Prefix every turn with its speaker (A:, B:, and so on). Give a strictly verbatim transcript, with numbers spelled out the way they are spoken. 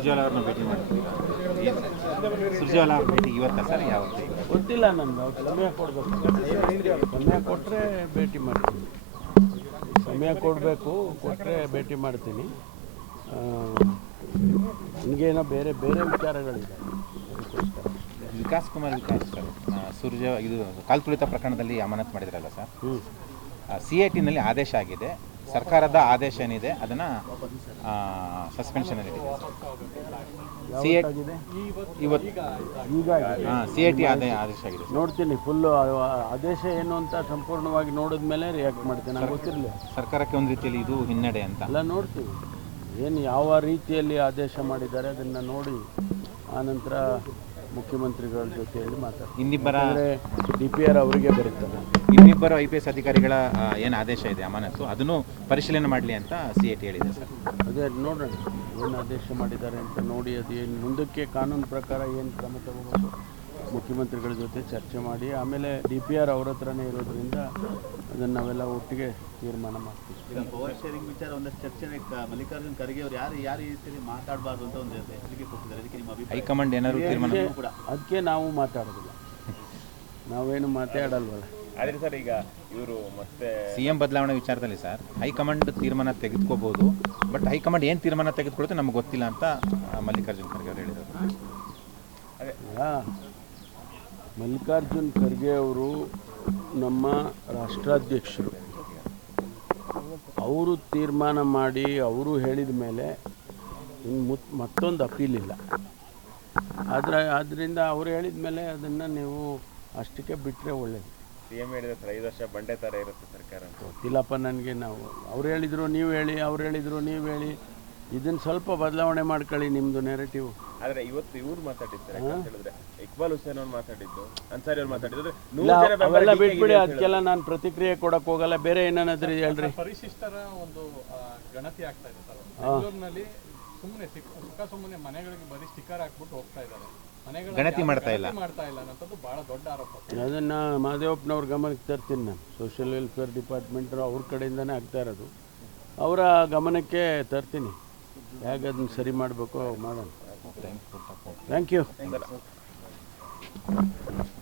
A: ಸುರ್ಜೇವಾಲಾ ಅವ್ರನ್ನ ಭೇಟಿ ಮಾಡ್ತೀವಿ. ಸುರ್ಜೇವಾಲಾ ಅವ್ರ ಭೇಟಿ ಇವತ್ತ ಸರ್ ಯಾವತ್ತು
B: ಗೊತ್ತಿಲ್ಲ ನನಗೆ. ಅವ್ರು ಸಮಯ ಕೊಡಬೇಕು. ಸಮಯ ಕೊಟ್ಟರೆ ಭೇಟಿ ಮಾಡ್ತೀನಿ. ಸಮಯ ಕೊಡಬೇಕು, ಕೊಟ್ಟರೆ ಭೇಟಿ ಮಾಡ್ತೀನಿ. ನನಗೇನೋ ಬೇರೆ ಬೇರೆ ವಿಚಾರಗಳಿದೆ ಅದಕ್ಕೋಸ್ಕರ.
A: ವಿಕಾಸ್ ಕುಮಾರ್ ವಿಕಾಸ್ ಸರ್ ಸುರ್ಜೆ ಇದು ಕಾಲ್ ತುಳಿತ ಪ್ರಕರಣದಲ್ಲಿ ಅಮಾನತು ಮಾಡಿದ್ರಲ್ಲ ಸರ್, ಸಿ ಐ ಟಿನಲ್ಲಿ ಆದೇಶ ಆಗಿದೆ. ಸರ್ಕಾರದ ಆದೇಶ ಏನಿದೆ ಅದನ್ನು ಸಸ್ಪೆನ್ಷನಲ್ಲಿ ಇದೆ. ಸಿ ಐ ಇವತ್ತು
B: ಈಗ
A: ಹಾಂ ಸಿ ಐ ಟಿ ಆದೇಶ ಆಗಿದೆ.
B: ನೋಡ್ತೀನಿ ಫುಲ್ಲು ಆದೇಶ ಏನು ಅಂತ ಸಂಪೂರ್ಣವಾಗಿ ನೋಡಿದ ಮೇಲೆ ರಿಯಾಕ್ಟ್ ಮಾಡ್ತೀನಿ. ನನಗೆ ಗೊತ್ತಿರಲಿಲ್ಲ.
A: ಸರ್ಕಾರಕ್ಕೆ ಒಂದು ರೀತಿಯಲ್ಲಿ ಇದು ಹಿನ್ನಡೆ ಅಂತ
B: ಎಲ್ಲ ನೋಡ್ತೀವಿ. ಏನು ಯಾವ ರೀತಿಯಲ್ಲಿ ಆದೇಶ ಮಾಡಿದ್ದಾರೆ ಅದನ್ನು ನೋಡಿ ಆನಂತರ ಮುಖ್ಯಮಂತ್ರಿಗಳ ಜೊತೆಯಲ್ಲಿ ಮಾತಾಡ್ತಾರೆ.
A: ಇನ್ನಿಬ್ಬರ
B: ಡಿ ಪಿ ಆರ್ ಅವರಿಗೆ ಬರುತ್ತಲ್ಲ.
A: ಇನ್ನಿಬ್ಬರು ಐ ಪಿ ಎಸ್ ಅಧಿಕಾರಿಗಳ ಏನು ಆದೇಶ ಇದೆ ಅಮಾನತು, ಅದನ್ನು ಪರಿಶೀಲನೆ ಮಾಡಲಿ ಅಂತ ಸಿ ಐ ಟಿ ಹೇಳಿದೆ ಸರ್.
B: ಅದೇ ನೋಡೋಣ ಏನು ಆದೇಶ ಮಾಡಿದ್ದಾರೆ ಅಂತ ನೋಡಿ ಅದು ಏನು ಮುಂದಕ್ಕೆ ಕಾನೂನು ಪ್ರಕಾರ ಏನು ಕ್ರಮ ತಗೋಬೇಕು ಮುಖ್ಯಮಂತ್ರಿಗಳ ಜೊತೆ ಚರ್ಚೆ ಮಾಡಿ ಆಮೇಲೆ ಡಿ ಪಿ ಆರ್ ಅವ್ರ ಹತ್ರನೇ ಇರೋದ್ರಿಂದ ಅದನ್ನು ನಾವೆಲ್ಲ ಒಟ್ಟಿಗೆ ತೀರ್ಮಾನ ಮಾಡ್ತೀವಿ.
C: ಈಗ ಪವರ್ ಶೇರಿಂಗ್ ವಿಚಾರ ಒಂದಷ್ಟು ಚರ್ಚೆ ಮಲ್ಲಿಕಾರ್ಜುನ್ ಖರ್ಗೆ ಅವರು ಯಾರು ಯಾರು ಈ ರೀತಿ ಮಾತಾಡಬಾರ್ದು ಅಂತ ಒಂದು ಎಚ್ಚರಿಕೆ ಕೊಟ್ಟಿದ್ದಾರೆ. ಅದಕ್ಕೆ ನಿಮ್ಮ ಅಭಿಪ್ರಾಯ?
A: ಹೈಕಮಾಂಡ್ ಏನಾದರೂ ತೀರ್ಮಾನ
B: ಕೂಡ ಅದಕ್ಕೆ ನಾವು ಮಾತಾಡೋದಿಲ್ಲ, ನಾವೇನು ಮಾತಾಡಲ್ವಲ್ಲ.
D: ಆದರೆ ಸರ್ ಈಗ ಇವರು ಮತ್ತೆ
A: ಸಿ ಎಂ ಬದಲಾವಣೆ ವಿಚಾರದಲ್ಲಿ ಸರ್ ಹೈಕಮಾಂಡ್ ತೀರ್ಮಾನ ತೆಗೆದುಕೋಬಹುದು, ಬಟ್ ಹೈಕಮಾಂಡ್ ಏನು ತೀರ್ಮಾನ ತೆಗೆದುಕೊಳ್ಳುತ್ತೆ ನಮ್ಗೆ ಗೊತ್ತಿಲ್ಲ ಅಂತ ಮಲ್ಲಿಕಾರ್ಜುನ್ ಖರ್ಗೆ ಅವರು ಹೇಳಿದರು.
D: ಅದೇ
B: ಮಲ್ಲಿಕಾರ್ಜುನ್ ಖರ್ಗೆ ಅವರು ನಮ್ಮ ರಾಷ್ಟ್ರಾಧ್ಯಕ್ಷರು. ಅವರು ತೀರ್ಮಾನ ಮಾಡಿ ಅವರು ಹೇಳಿದ ಮೇಲೆ ಇನ್ನು ಮುತ್ ಮತ್ತೊಂದು ಅಪೀಲ್ ಇಲ್ಲ. ಆದರೆ ಆದ್ದರಿಂದ ಅವರು ಹೇಳಿದ ಮೇಲೆ ಅದನ್ನು ನೀವು ಅಷ್ಟಕ್ಕೆ ಬಿಟ್ಟರೆ ಒಳ್ಳೆಯದು.
D: ಸಿ ಎಂ ಹೇಳಿದ ಸರ್ ಐದು ವರ್ಷ ಬಂಡೆ ಥರ ಇರುತ್ತೆ ಸರ್ಕಾರ ಅಂತ.
B: ಗೊತ್ತಿಲ್ಲಪ್ಪ ನನಗೆ. ನಾವು ಅವ್ರು ಹೇಳಿದರು ನೀವು ಹೇಳಿ, ಅವ್ರು ಹೇಳಿದರು ನೀವು ಹೇಳಿ, ಇದನ್ನು ಸ್ವಲ್ಪ ಬದಲಾವಣೆ ಮಾಡ್ಕೊಳ್ಳಿ ನಿಮ್ಮದು ನೆರೆಟಿವ್.
D: ಆದರೆ ಇವತ್ತು ಇವ್ರು ಮಾತಾಡಿದ್ದಾರೆ ಅಂತ ಹೇಳಿದ್ರೆ ಇಕ್ಬಾಲ್ ಹುಸೇನ್ ಅವ್ರು ಮಾತಾಡಿದ್ದು, ಅನ್ಸಾರಿ ಅವ್ರು ಮಾತಾಡಿದ್ರು.
B: ಅವೆಲ್ಲ ಬಿಟ್ಬಿಡಿ, ಅದಕ್ಕೆಲ್ಲ ನಾನು ಪ್ರತಿಕ್ರಿಯೆ ಕೊಡಕ್ಕೆ ಹೋಗಲ್ಲ. ಬೇರೆ ಏನೇನಾದ್ರೂ ಹೇಳ್ರಿ.
E: ಪರಿಶಿಷ್ಟರ ಒಂದು ಗಣತಿ ಆಗ್ತಾ ಇದೆ ಸರ್ ಬೆಂಗಳೂರಿನಲ್ಲಿ. ಸುಮ್ಮನೆ ಸುಖ ಸುಮ್ಮನೆ ಮನೆಗಳಿಗೆ ಬರೀ ಸ್ಟಿಕ್ಕರ್ ಹಾಕ್ಬಿಟ್ಟು ಹೋಗ್ತಾ ಇದ್ದಾರೆ.
A: ಗಣತಿ ಮಾಡ್ತಾ ಇಲ್ಲ
E: ಮಾಡ್ತಾ ಇಲ್ಲ ಅನ್ನೋದು ಬಹಳ ದೊಡ್ಡ ಆರೋಪ.
B: ಅದನ್ನು ಮಹದೇವಪ್ಪನವ್ರ ಗಮನಕ್ಕೆ ತರ್ತೀನಿ ನಾನು. ಸೋಷಿಯಲ್ ವೆಲ್ಫೇರ್ ಡಿಪಾರ್ಟ್ಮೆಂಟ್ ಅವ್ರ ಕಡೆಯಿಂದನೇ ಆಗ್ತಾ ಇರೋದು. ಅವರ ಗಮನಕ್ಕೆ ತರ್ತೀನಿ. ಹೇಗೆ ಅದನ್ನು ಸರಿ ಮಾಡಬೇಕು ಮಾಡೋಣ. Thank you.